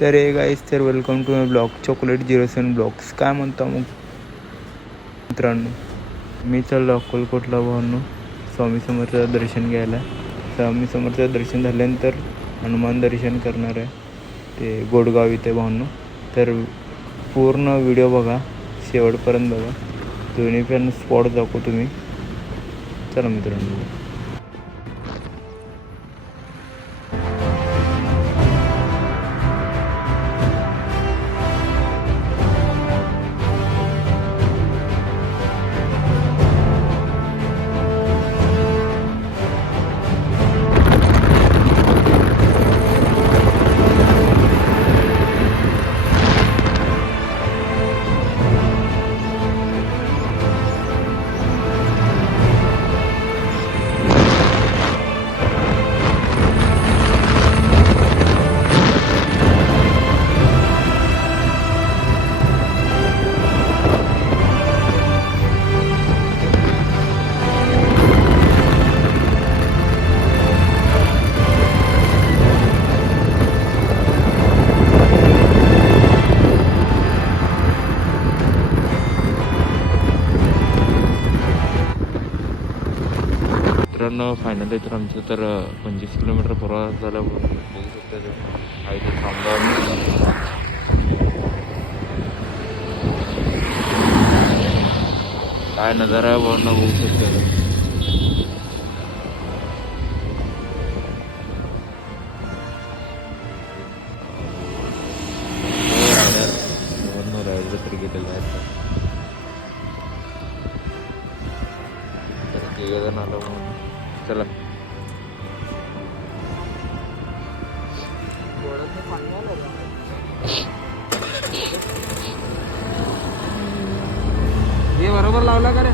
तर hey guys, तर welcome to my blog chocolate 07 blogs. काय म्हणता मग मित्रांनो, मी चाललो अक्कलकोटला भावांनो स्वामी समर्थाचं दर्शन घ्यायला. स्वामी समर्थाचं दर्शन झाल्यानंतर हनुमान दर्शन करणार आहे, ते गोडगाव इथे भावांनो. तर पूर्ण व्हिडिओ बघा, शेवटपर्यंत बघा, दोन्ही पण स्पॉट दाखवतो तुम्ही. चला मित्रांनो. मित्रांनो, फायनली तर आमचं तर 25 किलोमीटर प्रवास झाला. बघू शकता आहे ते थांबा. काय नजारा आहे भावना, बघू शकता. रायगड तर गेलेलं आहे. तर ते जण आलं म्हणून चला. हे बरोबर लावला का रे?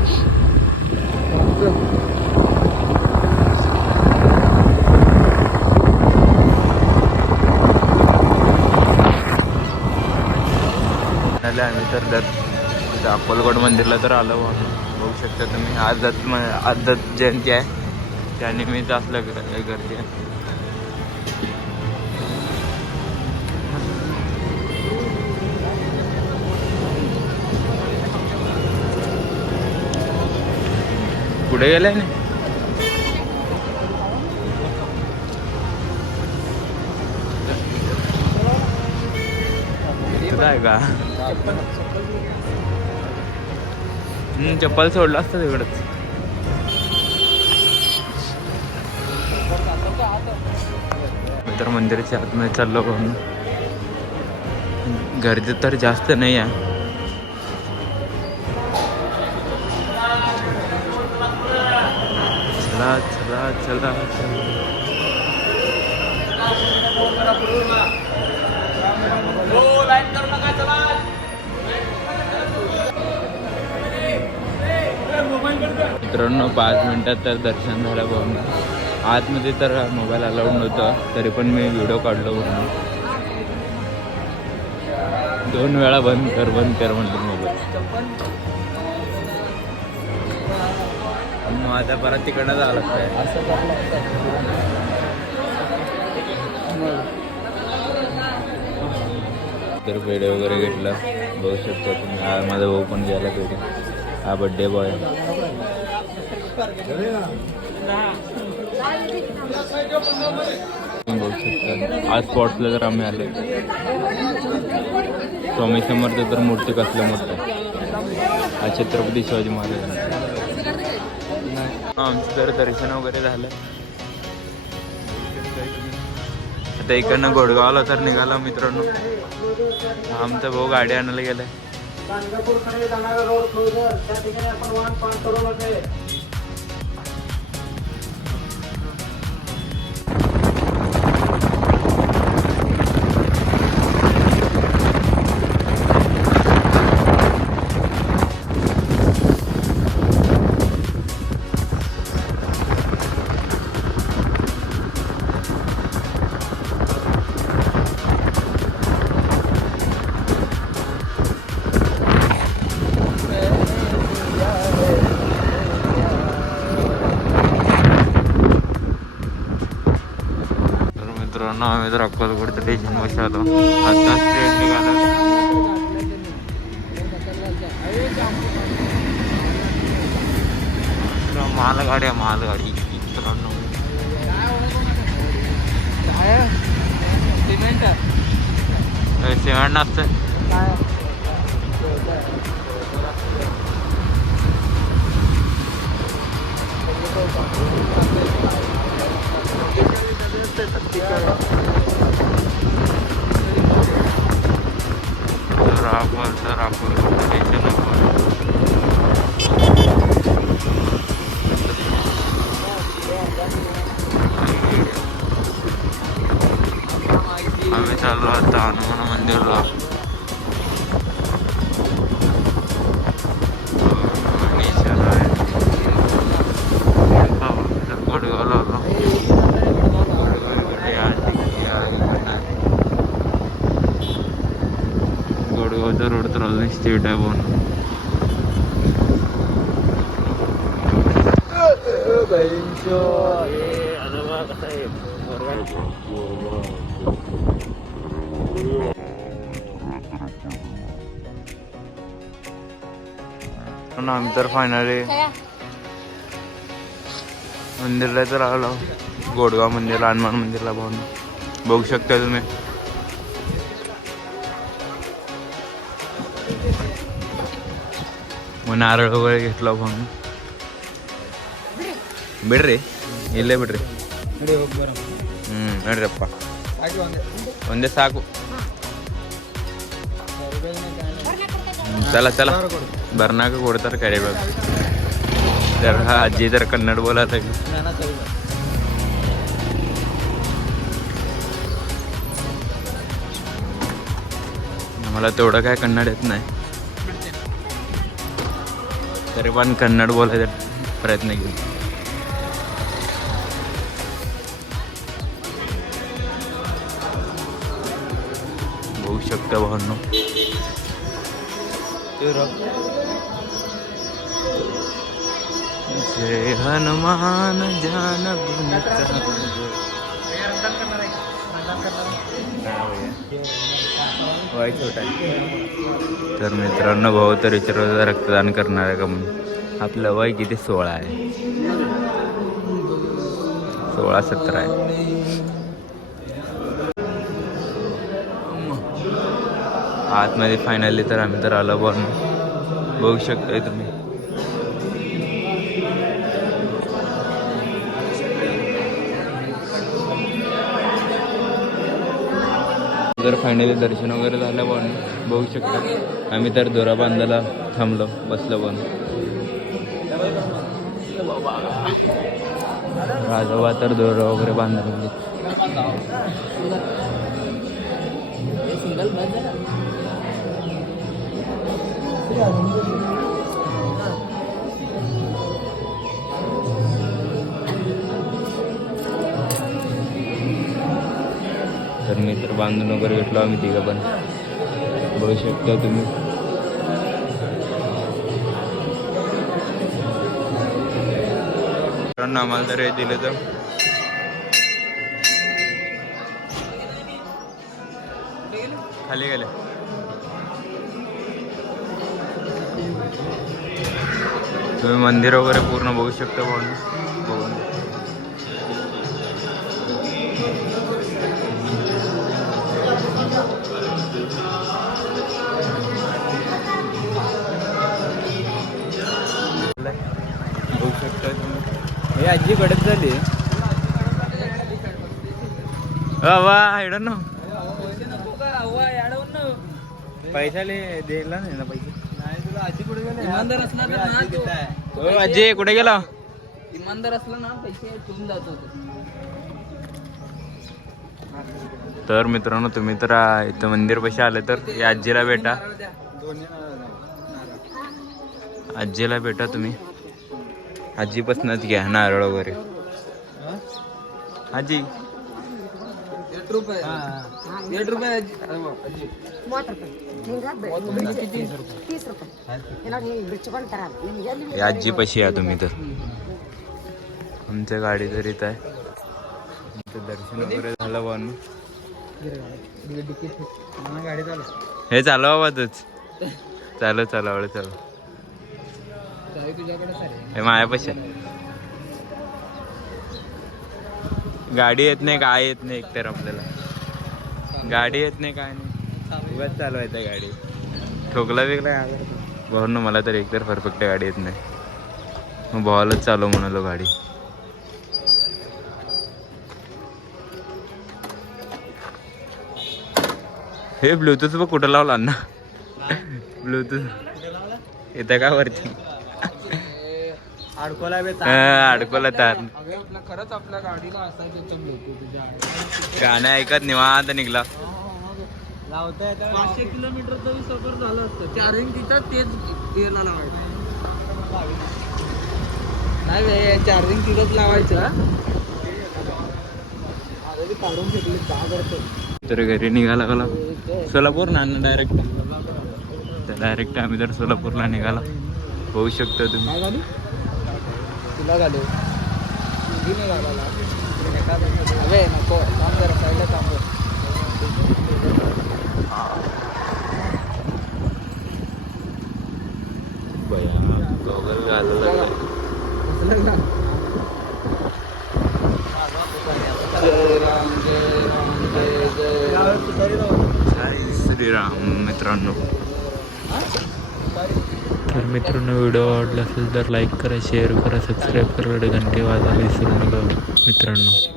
आम्ही तर अक्कलकोट मंदिरला तर आलो. बघू शकता तुम्ही, आज दत्त जयंती आहे, त्यानिमित्त असलं गर्दी आहे. पुढे गेलाय ना आहे का? चप्पल सोडलं असतं तिकडंच. तर मंदिराच्या आतमध्ये चाललो पण गर्दी तर जास्त नाही आहे. चला चला चला चला. मित्रांनो, 5 मिनिटात तर दर्शन झालं बघून. आतमध्ये तर मोबाईल अलाउड नव्हतं, तरी पण मी व्हिडिओ काढलो बघून. 2 वेळा बंद कर म्हणतो मोबाईल. मग आता परत तिकडनं जावं लागतंय. तर पेढे वगैरे घेतलं, बघू शकता तुम्ही. हा माझा भाऊ पण गेला पेढे, हा बड्डे बॉय. बघू शकता आज स्पॉट्सला तर आम्ही आलो. स्वामी समर्थ तर मूर्ती कसलं मोठं आहे, छत्रपती शिवाजी महाराज. आमचं तर दर्शन वगैरे झालं. आता इकडनं गोडगावला तर निघाला मित्रांनो. आमचा भाऊ गाडी आणायला गेलाय. मित्रांनो आम्ही तर अक्कलकोटचं स्टेशन बस आलो. आताच ट्रेन निघाला. मालगाडी आहे मालगाडी मित्रांनो. सिमेंट सिमेंट नसतं. अक्कलकोट स्टेशन आम्ही चाललो आता हनुमान मंदिरला. गोडगावला आलो. गोडगावचा रोड तर ऑलरेडी स्ट्रीट आहे बोन. आम्ही तर फायनली मंदिरला तर आलो. गोडगाव मंदिरला हनुमान मंदिरला भाऊन बघू शकता तुम्ही. मग नारळ वगैरे घेतला भाऊन. बिड्रे ಇಲ್ಲೇ ಬಿಡ್ರಿ. ನೋಡ್ರಪ್ಪ ಒಂದೇ ಸಾಕು. चला चला ಬರ್ನಾಗ ಕೊಡ್ತಾರೆ ಕರಿಬೇಕು. जर हा आजी जर कन्नड बोलत आहे. मला तेवढं काय कन्नड येत नाही, तरी पण कन्नड बोलायचा प्रयत्न केला. बघू शकता भावांनो. जय हनुमान जान तर मित्रांनो भाऊ तर विचारलं रक्तदान करणार आहे का म्हणून. आपलं वय किती 16 आहे, 16-17 आहे. आतमध्ये फायनली तर आम्ही तर आलो पण बघू शकताय तुम्ही. जर फायनली दर्शन वगैरे झालं पण बघू शकता. आम्ही तर दोरा बांधायला थांबलो, बसलो पण. राजोबा तर दोरा वगैरे बांधला. तर मी तर बांधून वगैरे घेतलो आम्ही तिघं पण, बघू शकता तुम्ही. आम्हाला तर हे दिलं तर खाली गेले. तुम्ही मंदिर वगैरे पूर्ण बघू शकता बघून. बघू शकता तुम्ही. हे आजी कडक झाली वा हेड ना. पैसा द्यायला नाही ना पैसे. इमानदार असला तर ना तो. हो आजी कुठे गेला. इमानदार असला ना पैसे ठेवून जातो. तर मित्रांनो तुम्ही तर इथं मंदिर पैसे आले तर या आजीला भेटा. आजीला भेटा तुम्ही. आजीपासूनच घ्या नारळ वगैरे. आजी 8 रुपये 8 रुपये. 30 रुपये. आजी पैसे या तुम्ही तर. आमच्या गाडी तर इथं आहे. दर्शन वगैरे झालं भावांनो. गाडी चालू हे चालू बाबा तूच चालू हळू चालू. तुझ्याकडे हे मायापाशी आहे. गाडी येत नाही काय येत नाही एकतर आपल्याला गाडी येत नाही काय नाही उगाच चालवायचं गाडी ठोकला बिकला भावांनो. मला तर एकतर परफेक्ट गाडी येत नाही मग भावालाच चालव म्हणालो गाडी. हे ब्लूटूथ बघ कुठं लावला ना ब्लूटूथ येतं का वरती अडकोला अडकवला तार. खरंच आपल्या गाडीला असायचं गाणं ऐकत निवांत निघला. 500 किलोमीटरचा सफर झालं असतं. चार्जिंग तिथं तेच गेला लावायचं नाही चार्जिंग तिथंच लावायचं. अरे काढून फेकले का करतो. तर घरी निघाला गेला सोलापूर ना डायरेक्ट आम्ही तर सोलापूरला निघाला होऊ शकतो तुम्ही. काय झाली तुला घालू नाही घालायला अरे नको थांब जरा साईडला थांब. गॉगल घालला जय श्रीराम मित्रांनो. तर मित्रांनो व्हिडिओ आवडला असेल तर लाईक करा शेअर करा सबस्क्राईब करा घंटे वाजायला विसरू नका मित्रांनो.